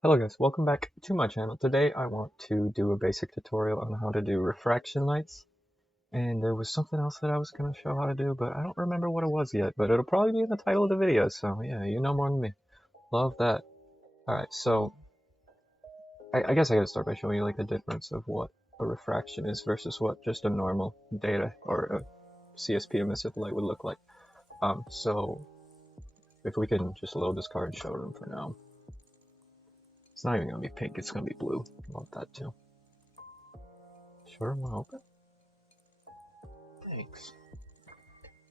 Hello guys, welcome back to my channel. Today I want to do a basic tutorial on how to do refraction lights. And there was something else that I was going to show how to do, but I don't remember what it was yet, but it'll probably be in the title of the video, so yeah, you know more than me. Love that. Alright, so I guess I gotta start by showing you like the difference of what a refraction is versus what just a normal data or a CSP emissive light would look like. So if we can just load this card showroom for now. It's not even going to be pink, it's going to be blue. I want that too. Showroom will open? Thanks.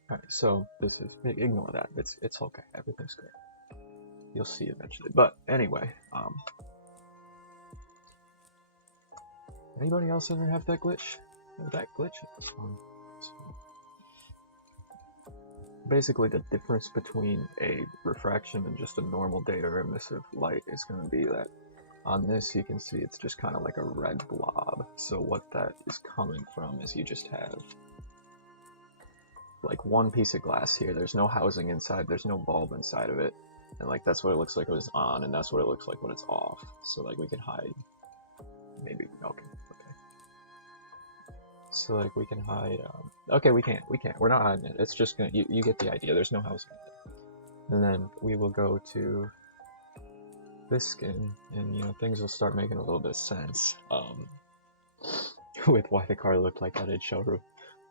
Alright, so this is, ignore that, it's okay, everything's great. You'll see eventually, but anyway, anybody else ever have that glitch? So, basically the difference between a refraction and just a normal data or emissive light is going to be that on this you can see it's just kind of like a red blob. So what that is coming from is you just have like one piece of glass here. There's no housing inside, there's no bulb inside of it, and like that's what it looks like when it's on, and that's what it looks like when it's off. So like we can hide, maybe, okay. So like we can hide, okay, we can't, we're not hiding it. It's just gonna, you get the idea, there's no housing in it. And then we will go to this skin, and you know, things will start making a little bit of sense, with why the car looked like that in showroom.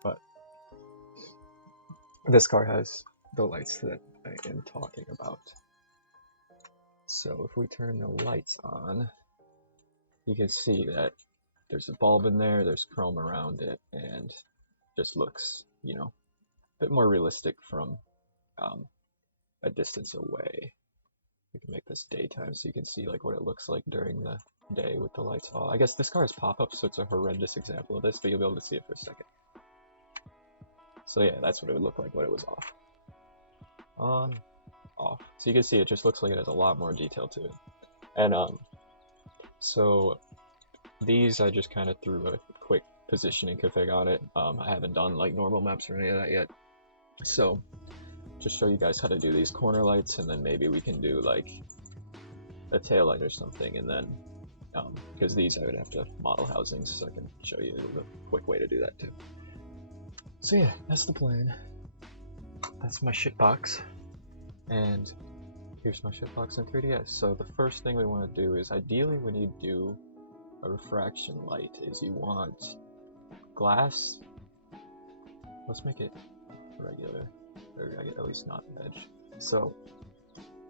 But this car has the lights that I am talking about. So if we turn the lights on, you can see that there's a bulb in there, there's chrome around it, and just looks, you know, a bit more realistic from a distance away. We can make this daytime so you can see like what it looks like during the day with the lights off. I guess this car has pop-ups, so it's a horrendous example of this, but you'll be able to see it for a second. So yeah, that's what it would look like when it was off. On, off. So you can see it just looks like it has a lot more detail to it. And so these I just kind of threw a quick positioning config on it. I haven't done like normal maps or any of that yet. So just show you guys how to do these corner lights, and then maybe we can do like a tail light or something, and then because these I would have to model housings, so I can show you the quick way to do that too. So yeah, that's the plan. That's my shitbox, and here's my shitbox in 3ds. So the first thing we want to do is, ideally when you do a refraction light, is you want glass. Let's make it regular, or at least not edge. So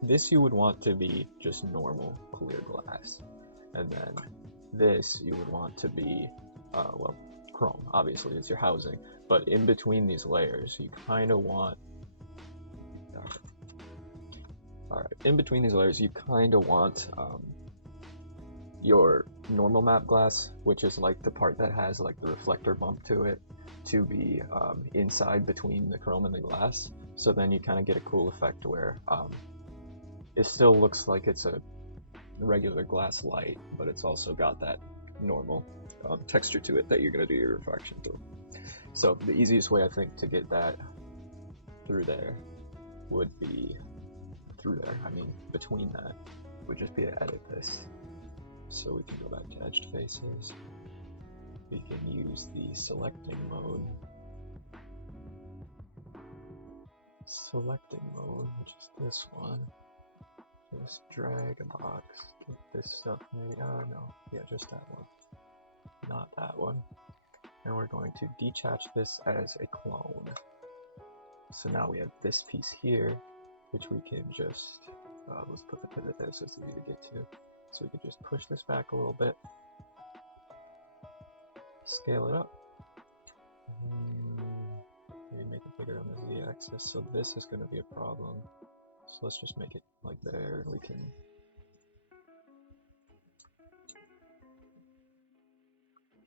this you would want to be just normal clear glass, and then this you would want to be well, chrome. Obviously it's your housing, but in between these layers you kind of want in between these layers you kind of want your normal map glass, which is like the part that has like the reflector bump to it, to be inside between the chrome and the glass. So then you kind of get a cool effect where it still looks like it's a regular glass light, but it's also got that normal texture to it that you're going to do your refraction through. So the easiest way I think to get that through there would be between that would just be to edit this. So we can go back to edged faces. We can use the selecting mode. Selecting mode, which is this one. Just drag a box, get this stuff maybe, no, yeah, just that one, not that one. And we're going to detach this as a clone. So now we have this piece here, which we can just, let's put the pivot there so it's easy to get to. So we could just push this back a little bit, scale it up, maybe make it bigger on the z-axis. So this is going to be a problem. So let's just make it like there, and we can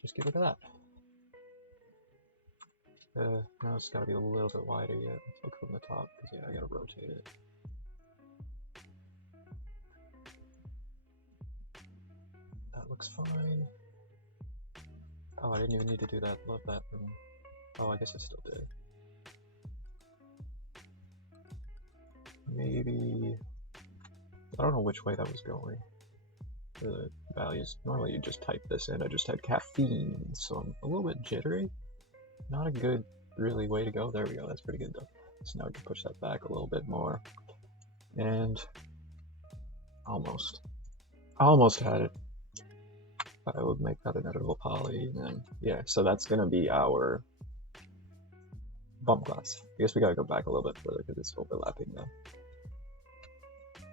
just get rid of that. Now it's got to be a little bit wider yet. Let's look from the top, because yeah, I got to rotate it. That looks fine. Oh, I didn't even need to do that. Love that. Oh, I guess I still did. Maybe, I don't know which way that was going. the values. Normally you just type this in. I just had caffeine, so I'm a little bit jittery. Not a good, really way to go. There we go. That's pretty good though. So now we can push that back a little bit more. And almost had it. I would make that an editable poly, and yeah, so that's gonna be our bump glass. I guess we gotta go back a little bit further because it's overlapping though.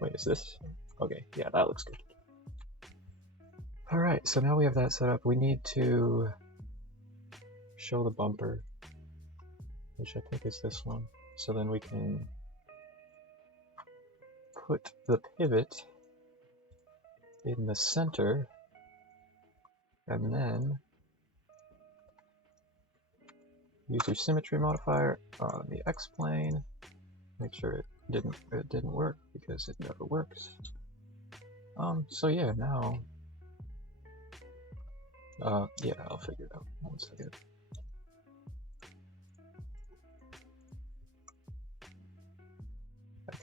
Wait, is this? Okay, yeah, that looks good. Alright, so now we have that set up. We need to show the bumper, which I think is this one. So then we can put the pivot in the center, and then use your symmetry modifier on the X-plane. Make sure it didn't work because it never works. So yeah, now yeah, I'll figure it out. 1 second.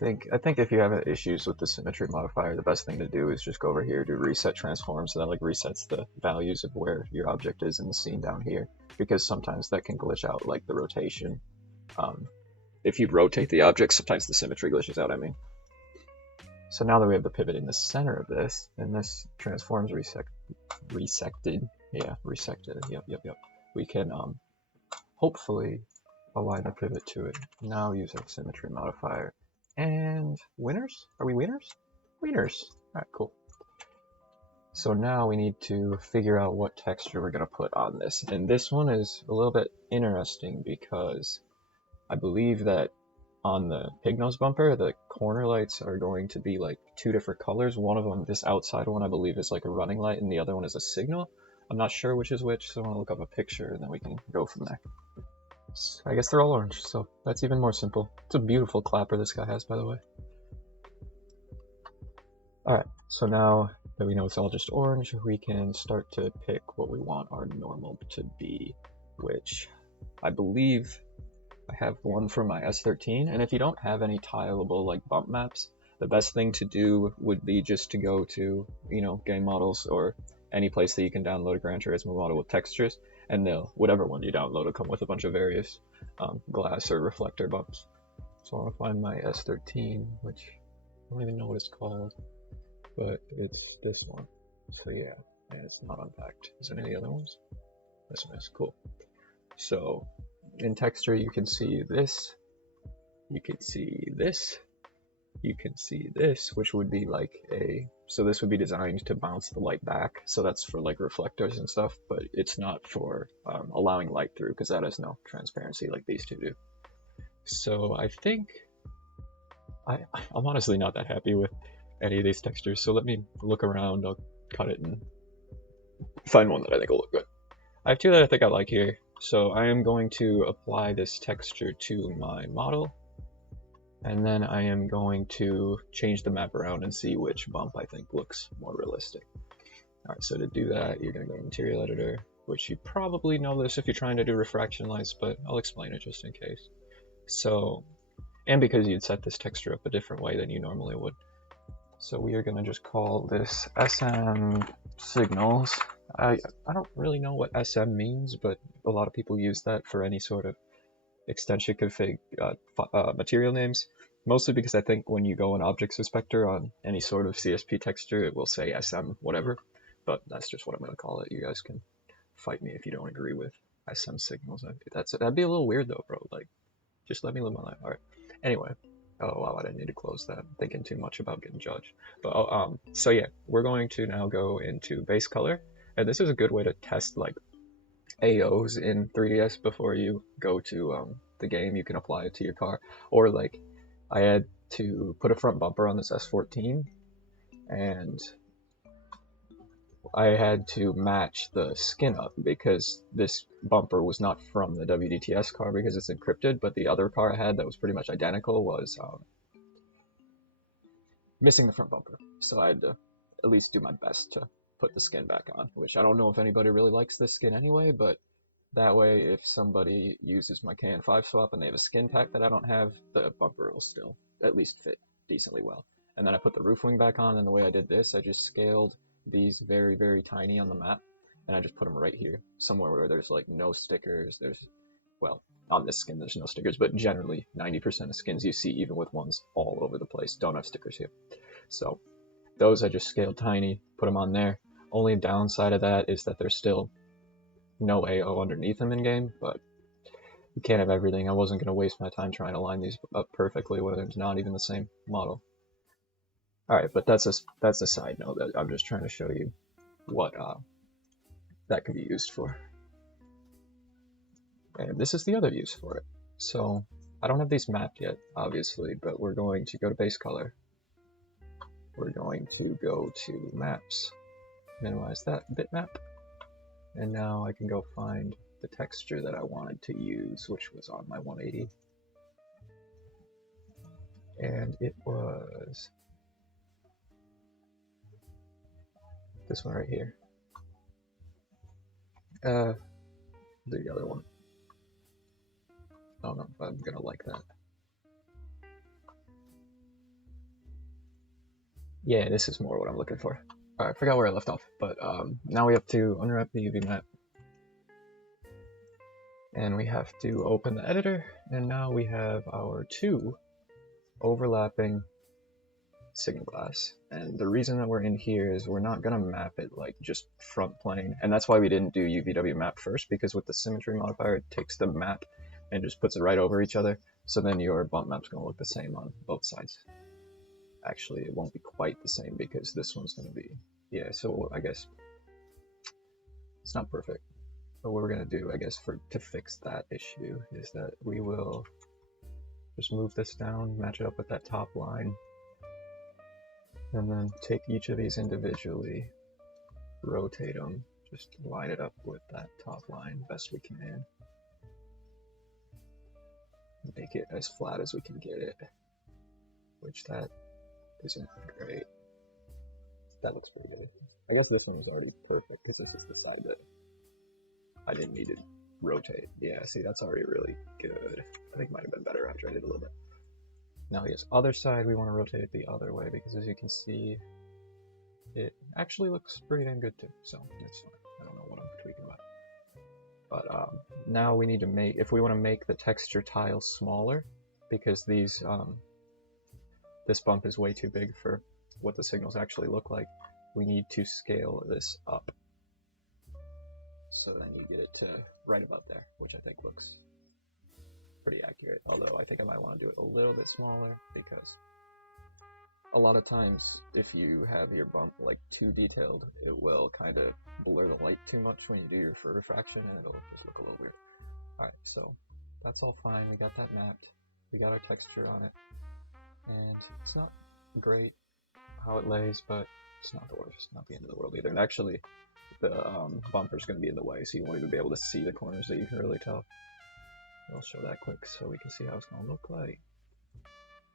I think if you have issues with the symmetry modifier, the best thing to do is just go over here to reset transform, so that like resets the values of where your object is in the scene down here, because sometimes that can glitch out like the rotation. If you rotate the object, sometimes the symmetry glitches out, I mean. So now that we have the pivot in the center of this, and this transforms resected, yep. We can hopefully align the pivot to it. Now use our symmetry modifier. And winners? Are we winners? Winners. Alright, cool. So now we need to figure out what texture we're going to put on this. And this one is a little bit interesting because I believe that on the pig nose bumper, the corner lights are going to be like 2 different colors. One of them, this outside one, I believe is like a running light, and the other one is a signal. I'm not sure which is which, so I'm going to look up a picture and then we can go from there. So I guess they're all orange, so that's even more simple. It's a beautiful clapper this guy has, by the way. Alright, so now that we know it's all just orange, we can start to pick what we want our normal to be, which I believe I have one for my S13, and if you don't have any tileable like bump maps, the best thing to do would be just to go to, you know, game models or any place that you can download a Gran Turismo model with textures, and whatever one you download will come with a bunch of various glass or reflector bumps. So I want to find my S13, which I don't even know what it's called, but it's this one. So yeah, and it's not unpacked. Is there any other ones? This one is cool. So in texture, you can see this, you can see this, you can see this, which would be like so this would be designed to bounce the light back. So that's for like reflectors and stuff, but it's not for allowing light through, because that has no transparency like these two do. So I think I'm honestly not that happy with any of these textures. So let me look around, I'll cut it and find one that I think will look good. I have 2 that I think I like here. So I am going to apply this texture to my model, and then I am going to change the map around and see which bump I think looks more realistic. Alright, so to do that, you're going to go to Material Editor, which you probably know this if you're trying to do refraction lights, but I'll explain it just in case. So, and because you'd set this texture up a different way than you normally would. So we are going to just call this SM Signals. I don't really know what SM means, but a lot of people use that for any sort of extension config material names, mostly because I think when you go in Objects Inspector on any sort of CSP texture, it will say SM whatever, but that's just what I'm going to call it. You guys can fight me if you don't agree with SM Signals. That'd be a little weird though, bro. Like, just let me live my life. All right. Anyway. Oh wow, I didn't need to close that. I'm thinking too much about getting judged. But so yeah, we're going to now go into base color, and this is a good way to test like AOs in 3ds before you go to the game. You can apply it to your car, or like I had to put a front bumper on this S14, and I had to match the skin up because this bumper was not from the WDTS car because it's encrypted, but the other car I had that was pretty much identical was missing the front bumper. So I had to at least do my best to put the skin back on, which I don't know if anybody really likes this skin anyway, but that way if somebody uses my KN5 swap and they have a skin pack that I don't have, the bumper will still at least fit decently well. And then I put the roof wing back on, and the way I did this, I just scaled these very, very tiny on the map, and I just put them right here, somewhere where there's like no stickers. There's, well, on this skin there's no stickers, but generally 90% of skins you see, even with ones all over the place, don't have stickers here. So those I just scaled tiny, put them on there. Only downside of that is that there's still no AO underneath them in game, but you can't have everything. I wasn't going to waste my time trying to line these up perfectly when it's not even the same model. Alright, but that's a side note. That I'm just trying to show you what that can be used for. And this is the other use for it. So I don't have these mapped yet, obviously, but we're going to go to base color. We're going to go to maps, minimize that bitmap, and now I can go find the texture that I wanted to use, which was on my 180. And it was this one right here. The other one. I don't know if I'm gonna like that. Yeah, this is more what I'm looking for. Alright, I forgot where I left off, but now we have to unwrap the UV map. And we have to open the editor, and now we have our two overlapping signal glass. And the reason that we're in here is we're not gonna map it like just front plane, and that's why we didn't do UVW map first, because with the symmetry modifier it takes the map and just puts it right over each other, so then your bump map's gonna look the same on both sides. Actually, it won't be quite the same because this one's gonna be, yeah, so I guess it's not perfect. But what we're gonna do, I guess, to fix that issue is that we will just move this down, match it up with that top line, and then take each of these individually, rotate them, just line it up with that top line best we can. Make it as flat as we can get it, which that isn't great. That looks pretty good. I guess this one was already perfect because this is the side that I didn't need to rotate. Yeah, see, that's already really good. I think it might have been better after I did a little bit. Now, this other side, we want to rotate it the other way because, as you can see, it actually looks pretty damn good too. So it's fine. I don't know what I'm tweaking about. But now we need to make, if we want to make the texture tile smaller, because these this bump is way too big for what the signals actually look like, we need to scale this up. So then you get it to right about there, which I think looks pretty accurate. Although I think I might want to do it a little bit smaller, because a lot of times if you have your bump like too detailed, it will kind of blur the light too much when you do your refraction, and it'll just look a little weird. Alright, so that's all fine. We got that mapped. We got our texture on it. And it's not great how it lays, but it's not the worst. Not the end of the world either. And actually, the bumper's going to be in the way, so you won't even be able to see the corners that you can really tell. I'll show that quick so we can see how it's going to look like.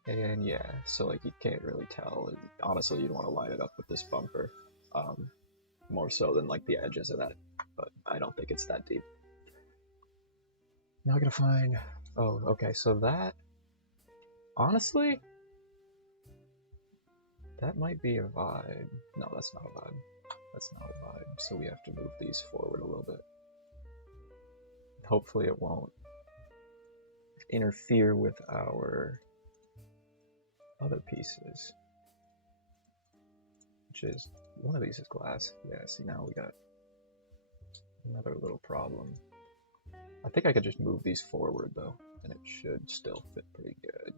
And yeah, so like you can't really tell. And honestly, you'd want to line it up with this bumper more so than like the edges of that, but I don't think it's that deep. Now I gotta find, oh, okay, so that, honestly, that might be a vibe. No, that's not a vibe. That's not a vibe. So we have to move these forward a little bit. Hopefully it won't interfere with our other pieces. Which is, one of these is glass. Yeah, see, now we got another little problem. I think I could just move these forward though, and it should still fit pretty good.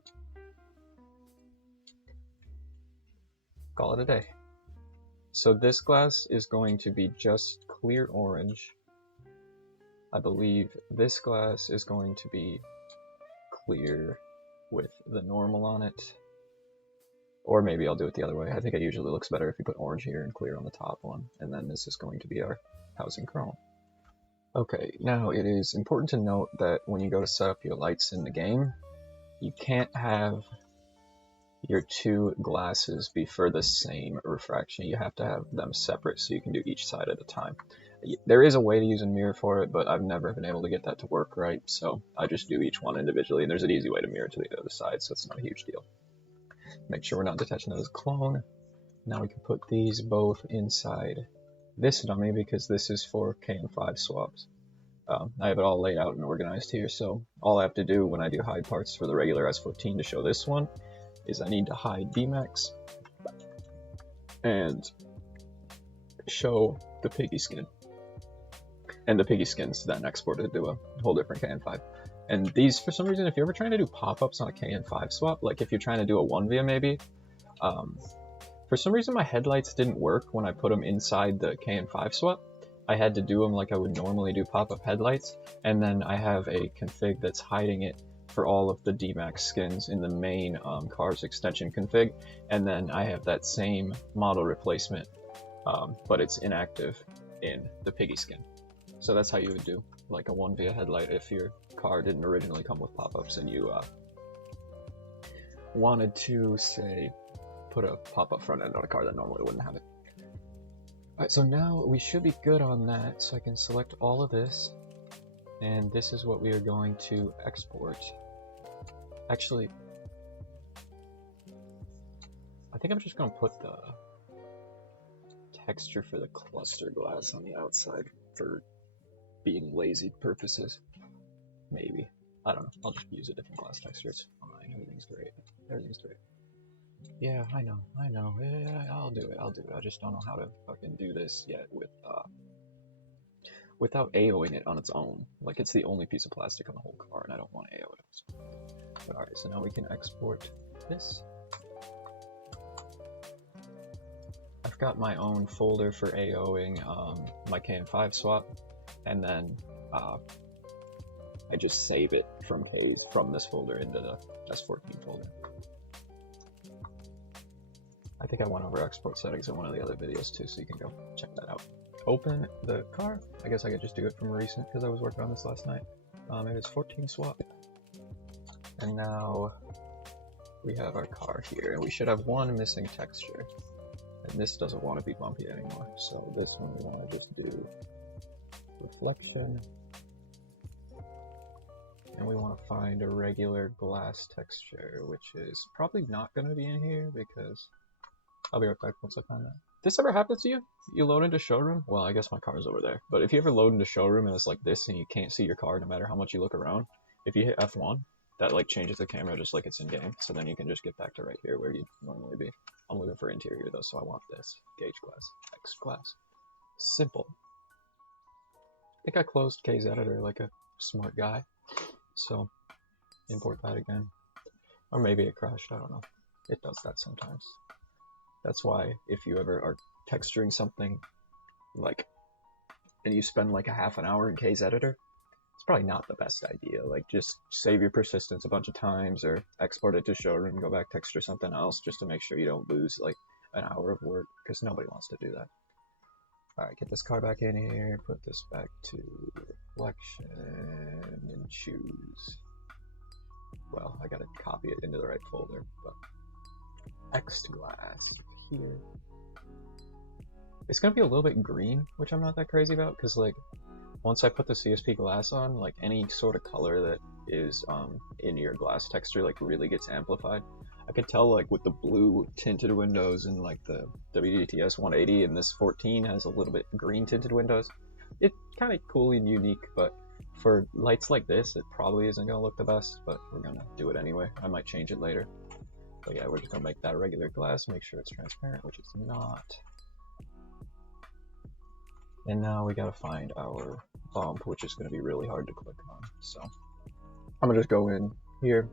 Call it a day. So this glass is going to be just clear orange. I believe this glass is going to be clear with the normal on it. Or maybe I'll do it the other way. I think it usually looks better if you put orange here and clear on the top one. And then this is going to be our housing chrome. Okay, now it is important to note that when you go to set up your lights in the game, you can't have your two glasses be for the same refraction. You have to have them separate so you can do each side at a time. There is a way to use a mirror for it, but I've never been able to get that to work right, so I just do each one individually, and there's an easy way to mirror to the other side, so it's not a huge deal. Make sure we're not detaching that as a clone. Now we can put these both inside this dummy because this is for KN5 swaps. I have it all laid out and organized here, so all I have to do when I do hide parts for the regular S14 to show this one is I need to hide VMAX and show the piggy skin. And the piggy skin's then exported to a whole different KN5. And these, for some reason, if you're ever trying to do pop-ups on a KN5 swap, like if you're trying to do a 1 via maybe, for some reason my headlights didn't work when I put them inside the KN5 swap. I had to do them like I would normally do pop-up headlights, and then I have a config that's hiding it for all of the DMAX skins in the main cars extension config, and then I have that same model replacement, but it's inactive in the piggy skin. So that's how you would do like a 1 via headlight if your car didn't originally come with pop-ups and you wanted to, say, put a pop-up front end on a car that normally wouldn't have it. Alright, so now we should be good on that, so I can select all of this, and this is what we are going to export. Actually, I think I'm just going to put the texture for the cluster glass on the outside for being lazy purposes. Maybe. I don't know. I'll just use a different glass texture. It's fine. Everything's great. Everything's great. Yeah, I know. Yeah, I'll do it. I just don't know how to fucking do this yet without AOing it on its own. Like, it's the only piece of plastic on the whole car, and I don't want to AO it. But alright, so now we can export this. I've got my own folder for AOing my KN5 swap, and then I just save it from K's from this folder into the S14 folder. I think I went over export settings in one of the other videos too, so you can go check that out. Open the car. I guess I could just do it from recent because I was working on this last night. It is 14 swap. And now we have our car here, and we should have one missing texture. And this doesn't want to be bumpy anymore, so this one we want to just do reflection. And we want to find a regular glass texture, which is probably not going to be in here because I'll be right back once I find that. This ever happens to you? You load into showroom? Well, I guess my car's over there. But if you ever load into showroom and it's like this and you can't see your car no matter how much you look around, if you hit F1, that like changes the camera just like it's in game. So then you can just get back to right here where you'd normally be. I'm looking for interior though, so I want this. Gauge glass, X glass. Simple. I think I closed K's editor like a smart guy. So import that again. Or maybe it crashed, I don't know. It does that sometimes. That's why if you ever are texturing something like, and you spend like a half an hour in K's editor, it's probably not the best idea. Like just save your persistence a bunch of times or export it to showroom, go back, texture something else just to make sure you don't lose like an hour of work because nobody wants to do that. Alright, get this car back in here, put this back to reflection and choose. Well, I gotta copy it into the right folder, but X glass here. It's gonna be a little bit green, which I'm not that crazy about, because like once I put the CSP glass on, like any sort of color that is in your glass texture like really gets amplified. I could tell like with the blue tinted windows and like the WDTS 180 and this 14 has a little bit green tinted windows. It's kind of cool and unique, but for lights like this, it probably isn't gonna look the best, but we're gonna do it anyway. I might change it later. But yeah, we're just gonna make that regular glass, make sure it's transparent, which it's not. And now we gotta find our bump, which is gonna be really hard to click on. So I'm gonna just go in here.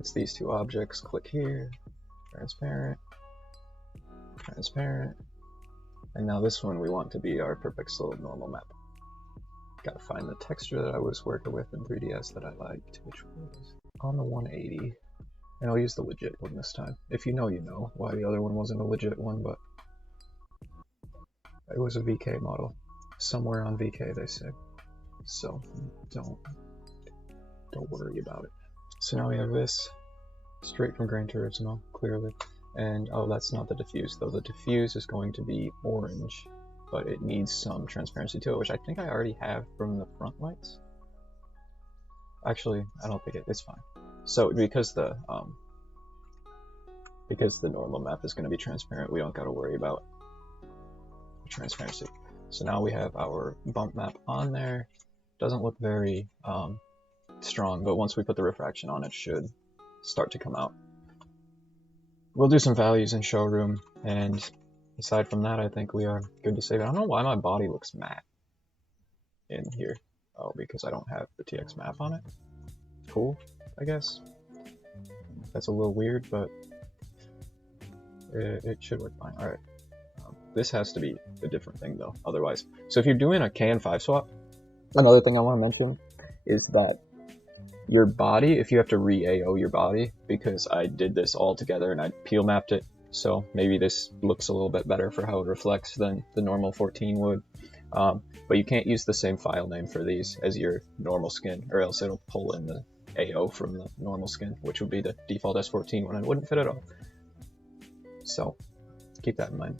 It's these two objects, click here, transparent, transparent. And now this one we want to be our per pixel normal map. Gotta find the texture that I was working with in 3ds that I liked, which was on the 180. And I'll use the legit one this time. If you know, you know why the other one wasn't a legit one, but it was a VK model. Somewhere on VK, they say. So don't worry about it. So now we have this straight from Gran Turismo, clearly. And oh, that's not the diffuse though. The diffuse is going to be orange, but it needs some transparency to it, which I think I already have from the front lights. Actually, I don't think it's fine. So because because the normal map is going to be transparent, we don't got to worry about transparency. So now we have our bump map on there. Doesn't look very strong, but once we put the refraction on, it should start to come out. We'll do some values in showroom, and aside from that, I think we are good to save it. I don't know why my body looks matte in here. Oh, because I don't have the TX map on it. Cool, I guess. That's a little weird, but it should work fine. All right. This has to be a different thing though, otherwise. So if you're doing a KN5 swap, another thing I want to mention is that your body, if you have to re-AO your body, because I did this all together and I peel mapped it, so maybe this looks a little bit better for how it reflects than the normal 14 would. But you can't use the same file name for these as your normal skin, or else it'll pull in the AO from the normal skin, which would be the default S14 one, and it wouldn't fit at all. So keep that in mind.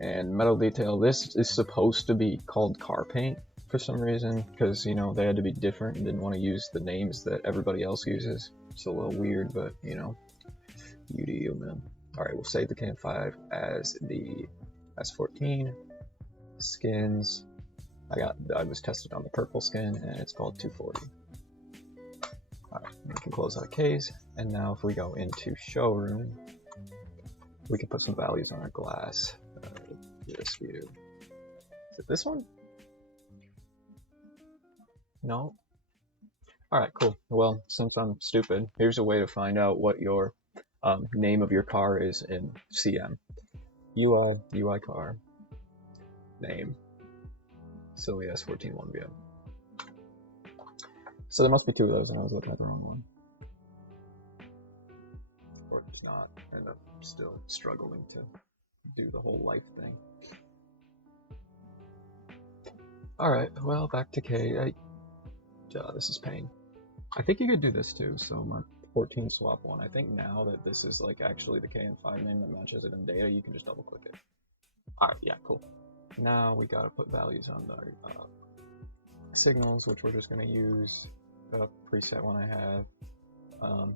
And metal detail, this is supposed to be called car paint for some reason, because, you know, they had to be different and didn't want to use the names that everybody else uses. It's a little weird, but, you know, UDU, man. Alright, we'll save the KN5 as the S14. Skins, I was tested on the purple skin, and it's called 240. Alright, we can close out case, and now if we go into showroom, we can put some values on our glass. This view. Is it this one? No? Alright, cool. Well, since I'm stupid, here's a way to find out what your name of your car is in CM. UI car. Name. Silly S14 1VM. So there must be two of those, and I was looking at the wrong one. Or there's not, and I'm still struggling to do the whole life thing. Alright, well, back to K. This is pain. I think you could do this too, so my 14 swap one, I think now that this is like actually the KN5 name that matches it in data, you can just double click it. Alright, yeah, cool. Now we gotta put values on the signals, which we're just gonna use a preset one I have.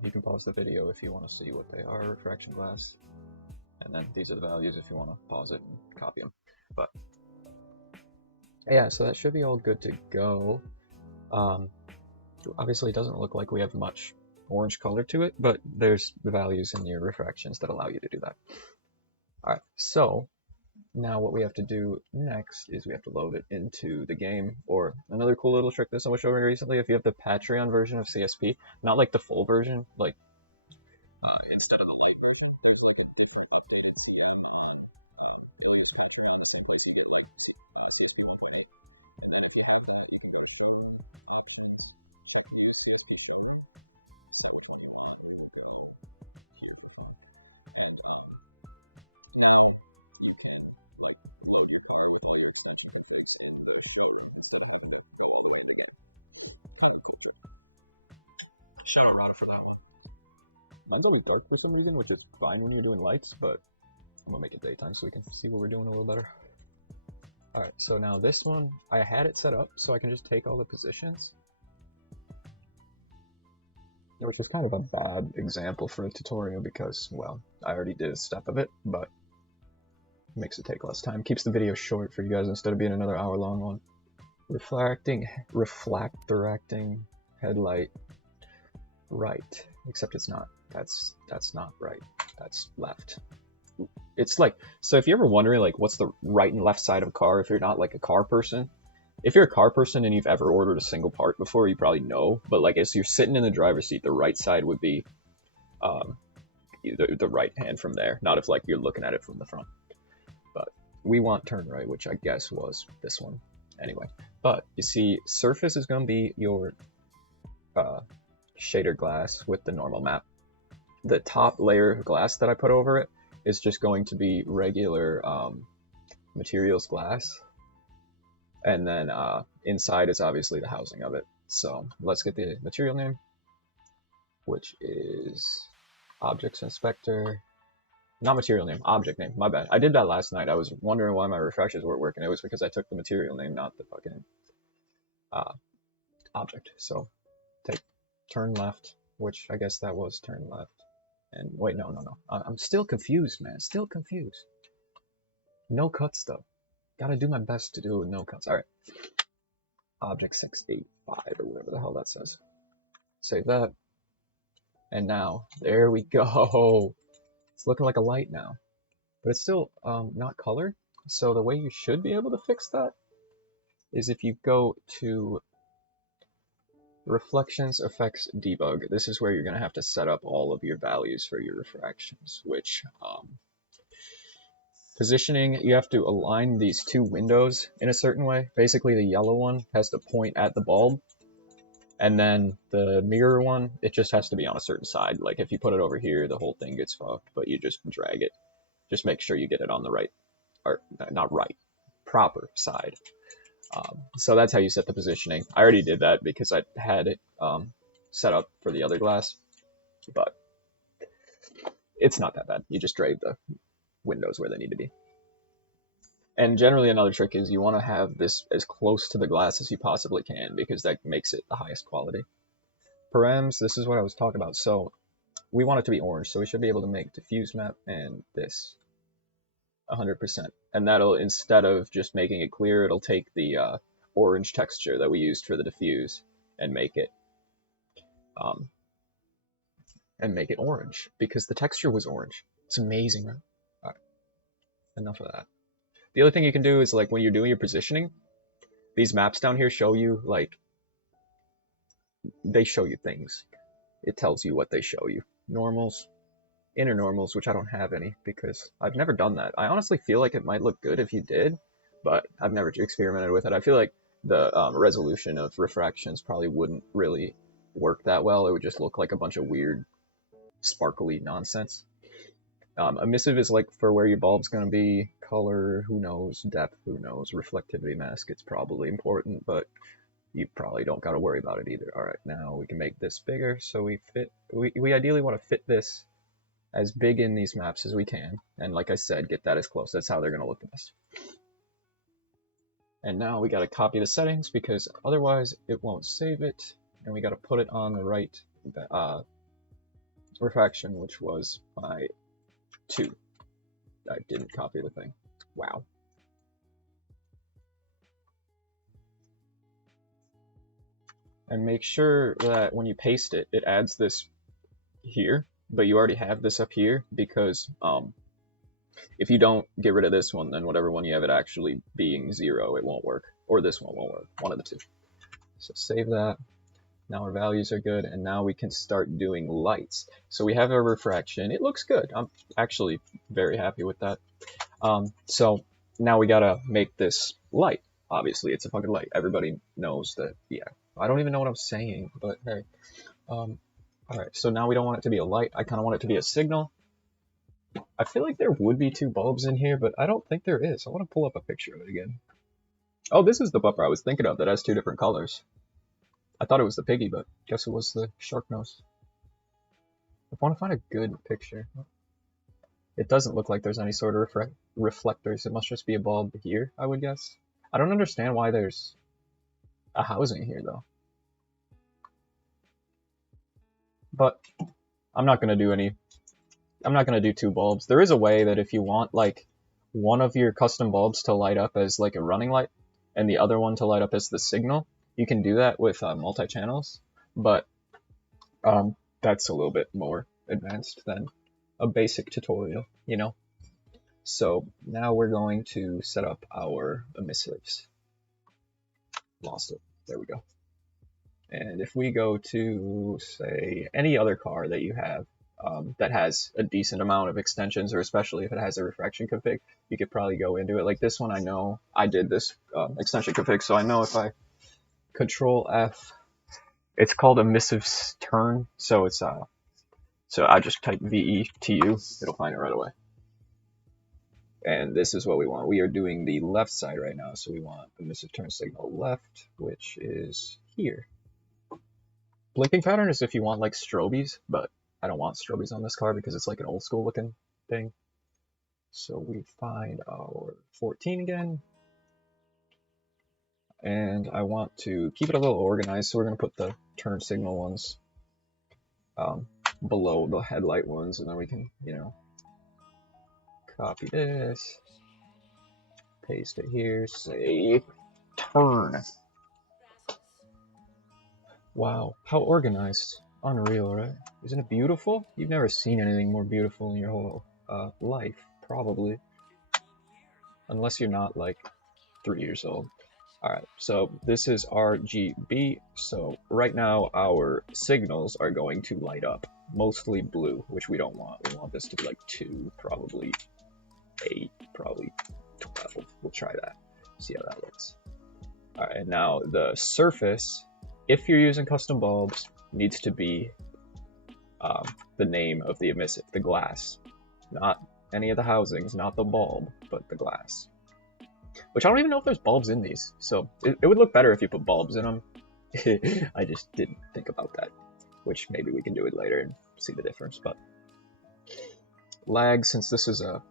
You can pause the video if you want to see what they are, refraction glass. And then these are the values if you want to pause it and copy them. But yeah, so that should be all good to go. Obviously it doesn't look like we have much orange color to it, but there's the values in your refractions that allow you to do that. Alright, so now what we have to do next is we have to load it into the game, or another cool little trick that someone showed me recently, if you have the Patreon version of CSP, not like the full version, like instead of the light version, there's like a different updated CM on Ilia's Patreon, the same place you get like CSP 1.8. And then if you have that, you can go to showroom, options, check use CSP showroom, set which one you want. We will go here for fun. And now you can like load your car with all your extension configs in the showroom instead of having to go all the way into game. Kind of a cool trick. Shout out Rada for that one. Mine's always dark for some reason, which is fine when you're doing lights, but I'm gonna make it daytime so we can see what we're doing a little better. Alright, so now this one, I had it set up so I can just take all the positions, which is kind of a bad example for a tutorial because, well, I already did a step of it, but it makes it take less time. Keeps the video short for you guys instead of being another hour-long one. Refracting headlight, right, except it's not. That's not right. That's left. It's like, so if you're ever wondering like what's the right and left side of a car, if you're not like a car person, if you're a car person and you've ever ordered a single part before, you probably know, but like as you're sitting in the driver's seat, the right side would be the right hand from there, not if like you're looking at it from the front. But we want turn right, which I guess was this one anyway. But you see, surface is going to be your shader glass with the normal map. The top layer of glass that I put over it is just going to be regular materials glass. And then inside is obviously the housing of it. So let's get the material name, which is Objects Inspector. Not material name, object name. My bad. I did that last night. I was wondering why my refractions weren't working. It was because I took the material name, not the fucking object. So take turn left, which I guess that was turn left. And wait, no. I'm still confused, man. Still confused. No cuts though. Gotta do my best to do it with no cuts. All right. Object 685 or whatever the hell that says. Save that. And now, there we go. It's looking like a light now. But it's still not colored. So the way you should be able to fix that is if you go to Reflections, Effects, Debug. This is where you're going to have to set up all of your values for your refractions, which positioning, you have to align these two windows in a certain way. Basically, the yellow one has to point at the bulb, and then the mirror one, it just has to be on a certain side. Like if you put it over here, the whole thing gets fucked, but you just drag it. Just make sure you get it on the right, or not right, proper side. So that's how you set the positioning. I already did that because I had it set up for the other glass, but it's not that bad. You just drag the windows where they need to be. And generally another trick is you want to have this as close to the glass as you possibly can because that makes it the highest quality. Params, this is what I was talking about. So we want it to be orange, so we should be able to make diffuse map and this 100%. And that'll, instead of just making it clear, it'll take the orange texture that we used for the diffuse and make it orange because the texture was orange. It's amazing, right? All right. Enough of that. The other thing you can do is like when you're doing your positioning, these maps down here show you like they show you things. It tells you what they show you. Normals, inner normals, which I don't have any because I've never done that. I honestly feel like it might look good if you did, but I've never experimented with it. I feel like the resolution of refractions probably wouldn't really work that well. It would just look like a bunch of weird sparkly nonsense. Emissive is like for where your bulb's going to be. Color, who knows. Depth, who knows. Reflectivity mask, it's probably important, but you probably don't got to worry about it either. All right, now we can make this bigger so we ideally want to fit this as big in these maps as we can, and like I said, get that as close. That's how they're going to look the best. And now we got to copy the settings because otherwise it won't save it, and we got to put it on the right refraction, which was my 2. I didn't copy the thing. Wow. And make sure that when you paste it, it adds this here, but you already have this up here because if you don't get rid of this one, then whatever one you have it actually being 0, it won't work. Or this one won't work. One of the two. So save that. Now our values are good, and now we can start doing lights. So we have our refraction. It looks good. I'm actually very happy with that. So now we gotta make this light. Obviously, it's a fucking light. Everybody knows that, yeah. I don't even know what I'm saying, but hey. Alright, so now we don't want it to be a light. I kind of want it to be a signal. I feel like there would be 2 bulbs in here, but I don't think there is. I want to pull up a picture of it again. Oh, this is the buffer I was thinking of that has 2 different colors. I thought it was the piggy, but guess it was the shark nose. I want to find a good picture. It doesn't look like there's any sort of reflectors. It must just be a bulb here, I would guess. I don't understand why there's a housing here, though. But I'm not going to do 2 bulbs. There is a way that if you want, like, one of your custom bulbs to light up as, like, a running light, and the other one to light up as the signal, you can do that with multi-channels, but that's a little bit more advanced than a basic tutorial, you know? So now we're going to set up our emissives. Lost it. There we go. And if we go to, say, any other car that you have that has a decent amount of extensions, or especially if it has a refraction config, you could probably go into it. Like this one, I know I did this extension config, so I know if I Control F, it's called emissives turn. So it's so I just type VETU, it'll find it right away. And this is what we want. We are doing the left side right now, so we want emissive turn signal left, which is here. Blinking pattern is if you want like strobies, but I don't want strobies on this car because it's like an old school looking thing. So we find our 14 again. And I want to keep it a little organized, so we're going to put the turn signal ones below the headlight ones, and then we can, copy this, paste it here, say turn. Wow, how organized. Unreal, right? Isn't it beautiful? You've never seen anything more beautiful in your whole life, probably. Unless you're not like 3 years old. Alright, so this is RGB. So right now our signals are going to light up. Mostly blue, which we don't want. We want this to be like 2, probably 8, probably 12. We'll try that. See how that looks. Alright, and now the surface, if you're using custom bulbs, needs to be the name of the emissive, the glass. Not any of the housings, not the bulb, but the glass. Which I don't even know if there's bulbs in these, so it would look better if you put bulbs in them. I just didn't think about that, which maybe we can do it later and see the difference. But lag, since this is a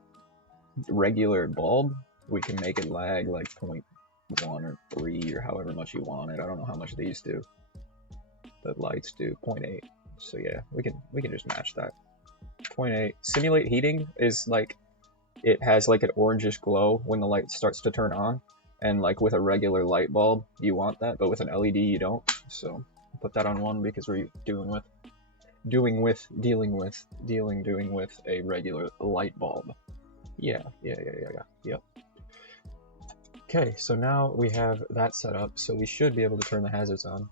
regular bulb, we can make it lag like 0.1 or 3 or however much you want it. I don't know how much these do. The lights do 0.8. So yeah, we can just match that. 0.8. Simulate heating is like, it has like an orangish glow when the light starts to turn on, and like with a regular light bulb you want that, but with an LED you don't. So put that on 1 because we're dealing with a regular light bulb. Yeah. Yep. Okay, so now we have that set up, so we should be able to turn the hazards on,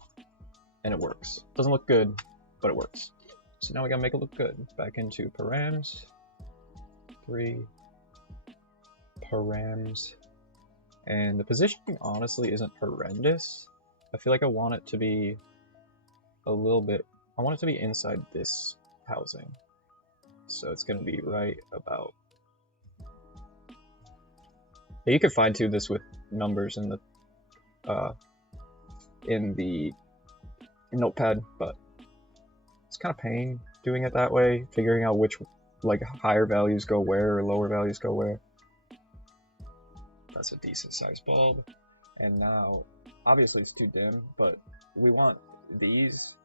and it works. Doesn't look good, but it works. So now we gotta make it look good. Back into params, 3 params, and the positioning honestly isn't horrendous. I feel like I want it to be a little bit, I want it to be inside this housing. So it's gonna be right about, yeah, you can fine tune this with numbers in the notepad, but it's kind of pain doing it that way, figuring out which like higher values go where or lower values go where. That's a decent sized bulb. And now, obviously it's too dim, but we want these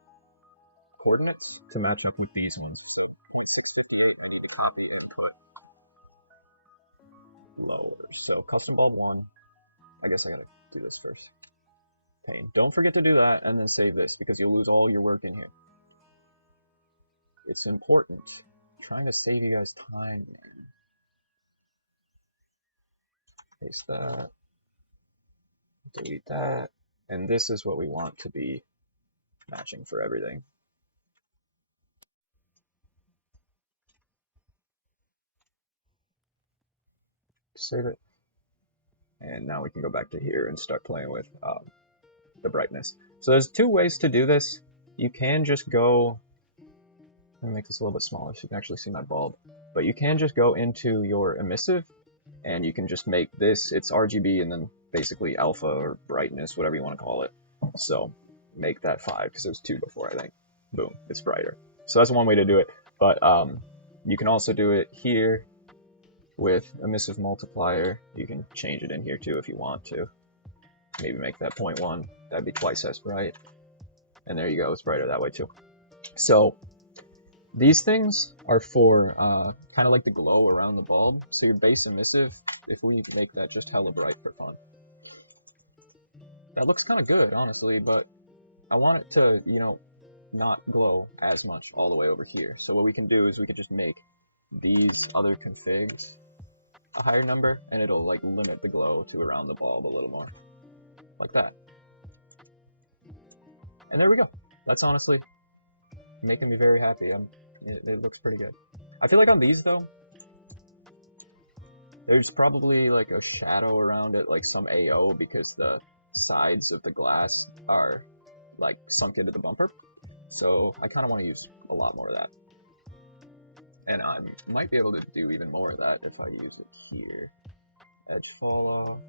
coordinates to match up with these ones. So 0.658, I need to copy and put lower. So custom bulb 1, I guess I gotta do this first. Pain. Don't forget to do that and then save this, because you'll lose all your work in here. It's important. I'm trying to save you guys time, man. Paste that. Delete that. And this is what we want to be matching for everything. Save it. And now we can go back to here and start playing with the brightness. So there's 2 ways to do this. You can just go, let me make this a little bit smaller so you can actually see my bulb. But you can just go into your emissive, and you can just make this, it's RGB and then basically alpha or brightness, whatever you want to call it. So make that 5, because it was 2 before, I think. Boom, it's brighter. So that's one way to do it. But you can also do it here with emissive multiplier. You can change it in here too if you want to. Maybe make that 0.1. That'd be twice as bright. And there you go, it's brighter that way too. So these things are for kind of like the glow around the bulb. So your base emissive, if we make that just hella bright for fun, that looks kind of good, honestly, but I want it to, not glow as much all the way over here. So what we can do is we can just make these other configs a higher number, and it'll like limit the glow to around the bulb a little more, like that. And there we go. That's honestly making me very happy. It looks pretty good. I feel like on these though, there's probably like a shadow around it, like some AO, because the sides of the glass are like sunk into the bumper. So I kind of want to use a lot more of that. And I might be able to do even more of that if I use it here. Edge fall off.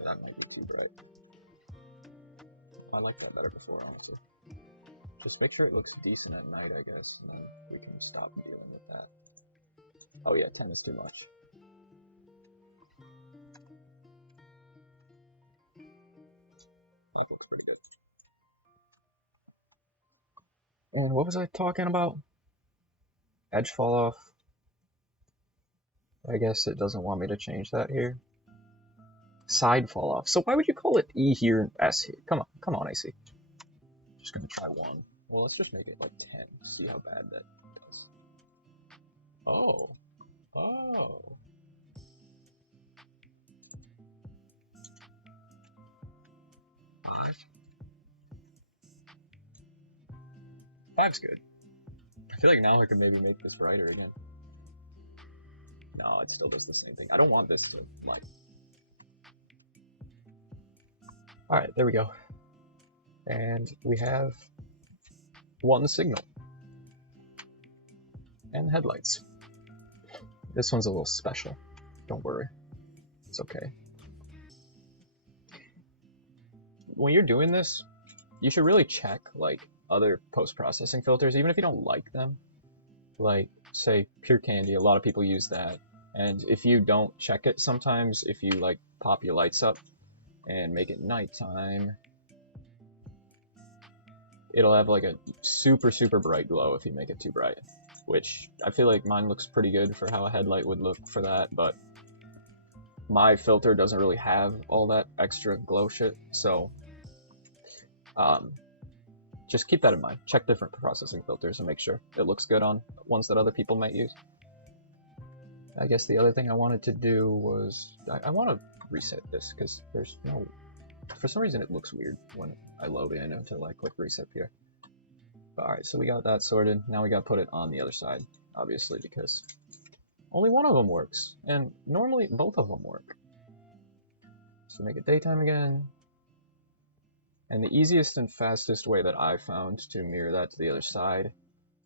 That might be too bright. I liked that better before, honestly. Just make sure it looks decent at night, I guess, and then we can stop dealing with that. Oh yeah, 10 is too much. Five looks pretty good. And what was I talking about? Edge fall off. I guess it doesn't want me to change that here. Side fall off. So why would you call it E here and S here? Come on, AC. Just gonna try 1. Well, let's just make it like 10. See how bad that does. Oh. Oh. 5. 5's good. I feel like now I could maybe make this brighter again. No, it still does the same thing. I don't want this to light. Alright, there we go. And we have 1 signal. And headlights. This one's a little special. Don't worry. It's okay. When you're doing this, you should really check like other post-processing filters, even if you don't like them. Like, say, Pure Candy, a lot of people use that. And if you don't check it sometimes, if you like pop your lights up and make it nighttime, it'll have like a super, super bright glow if you make it too bright. Which I feel like mine looks pretty good for how a headlight would look for that, but my filter doesn't really have all that extra glow shit, so just keep that in mind. Check different processing filters and make sure it looks good on ones that other people might use. I guess the other thing I wanted to do was, I want to reset this, because there's no, for some reason it looks weird when I load in until I click reset here. Alright, so we got that sorted. Now we got to put it on the other side, obviously, because only one of them works, and normally both of them work. So make it daytime again. And the easiest and fastest way that I've found to mirror that to the other side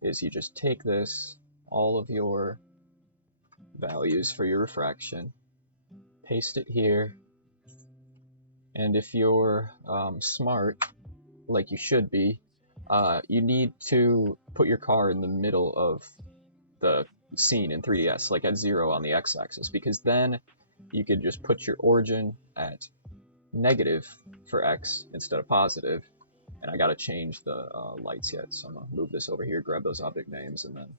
is you just take this, all of your values for your refraction, paste it here, and if you're smart, like you should be, you need to put your car in the middle of the scene in 3ds, like at 0 on the x-axis, because then you could just put your origin at negative for x instead of positive. And I gotta change the lights yet, so I'm gonna move this over here, grab those object names, and then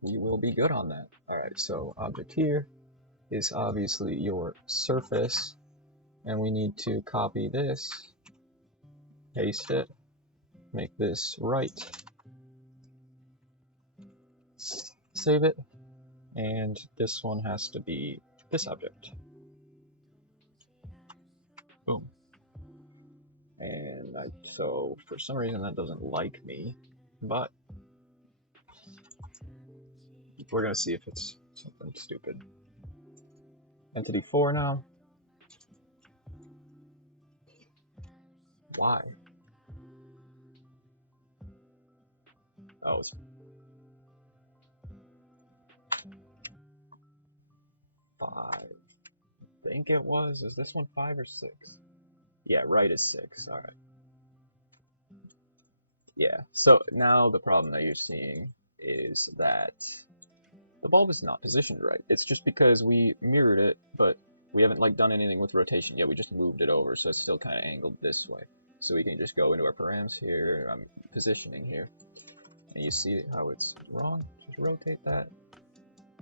we will be good on that. Alright, so object here is obviously your surface, and we need to copy this, paste it, make this right, save it, and this one has to be this object. Boom. And so for some reason that doesn't like me, but we're gonna see if it's something stupid. Entity 4 now. Why? Oh, it's 5. I think it was. Is this one 5 or 6? Yeah, right is 6. Alright. Yeah, so now the problem that you're seeing is that the bulb is not positioned right. It's just because we mirrored it, but we haven't like done anything with rotation yet. We just moved it over, so it's still kind of angled this way. So we can just go into our params here, I'm positioning here, and you see how it's wrong. Just rotate that.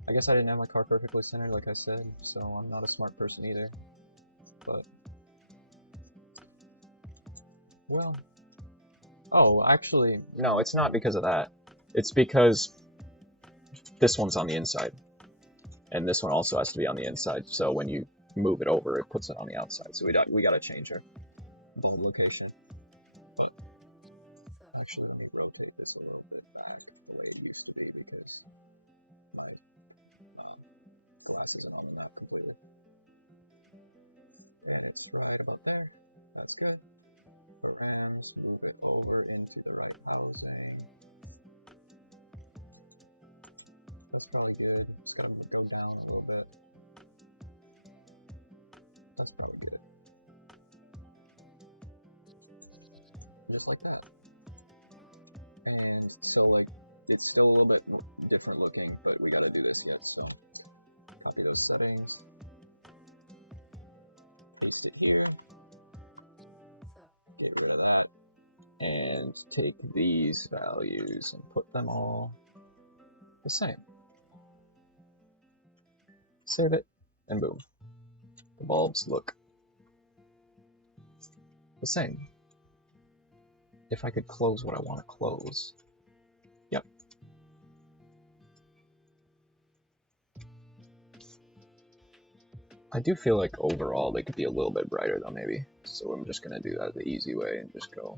I guess I didn't have my car perfectly centered, like I said, so I'm not a smart person either. But, well, oh, actually, no, it's not because of that. It's because this one's on the inside, and this one also has to be on the inside, so when you move it over, it puts it on the outside. So we got to change our bulb location. But actually, let me rotate this a little bit back the way it used to be, because my glass isn't on the map completely. And it's right about there. That's good. Params, move it over into the right housing. That's probably good. Just gotta go down a little bit. That's probably good. Just like that. And so like, it's still a little bit different looking, but we gotta do this yet, so copy those settings, paste it here, get rid of that, and and take these values and put them all the same. Save it, and boom. The bulbs look the same. If I could close what I want to close. Yep. I do feel like overall they could be a little bit brighter though, maybe. So I'm just gonna do that the easy way and just go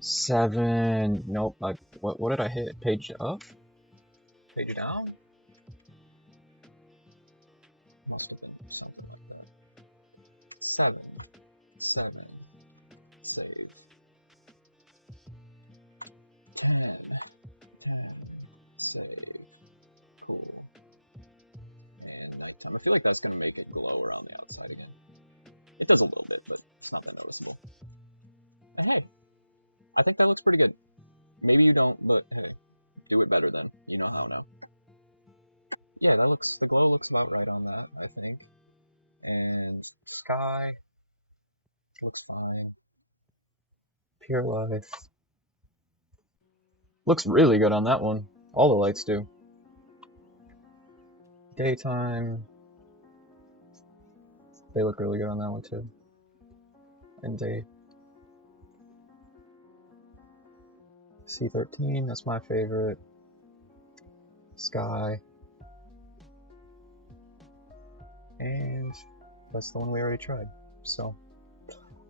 7. Nope. What did I hit? Page up? Page down? Must have been something like that. 7. 7. Save. 10. 10. Save. Cool. And nighttime. I feel like that's going to make it glow around the outside again. It does a little bit, but it's not that noticeable. And hey, I think that looks pretty good. Maybe you don't, but hey, do it better then. You know how now. Yeah, the glow looks about right on that, I think. And sky looks fine. Pure life looks really good on that one. All the lights do. Daytime, they look really good on that one too. And day. C13, that's my favorite. Sky. And that's the one we already tried. So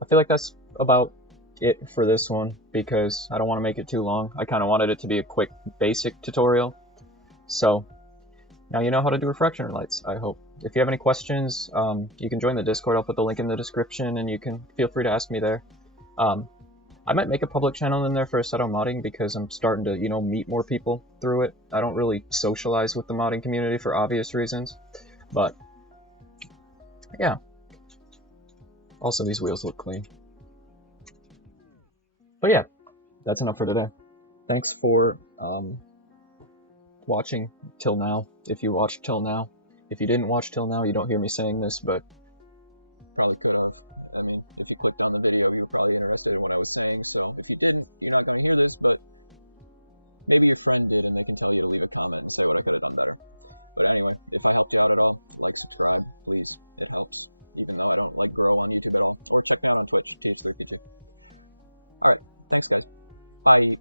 I feel like that's about it for this one because I don't want to make it too long. I kind of wanted it to be a quick basic tutorial. So now you know how to do refraction lights, I hope. If you have any questions, you can join the Discord. I'll put the link in the description and you can feel free to ask me there. I might make a public channel in there for Assetto modding because I'm starting to, you know, meet more people through it. I don't really socialize with the modding community for obvious reasons, but yeah. Also, these wheels look clean. But yeah, that's enough for today. Thanks for watching till now, if you watched till now. If you didn't watch till now, you don't hear me saying this, but probably could have. I mean, if you clicked on the video, you were probably interested in what I was saying, so if you didn't, you're not going to hear this, but maybe your friend did and they can tell you to leave a comment and say what I could have done better. But anyway, if I helped you out at all, like, subscribe, please. It helps, even though I don't like grow on YouTube at all. Or check me out on Twitch, TH3PG. Alright, thanks guys. Bye.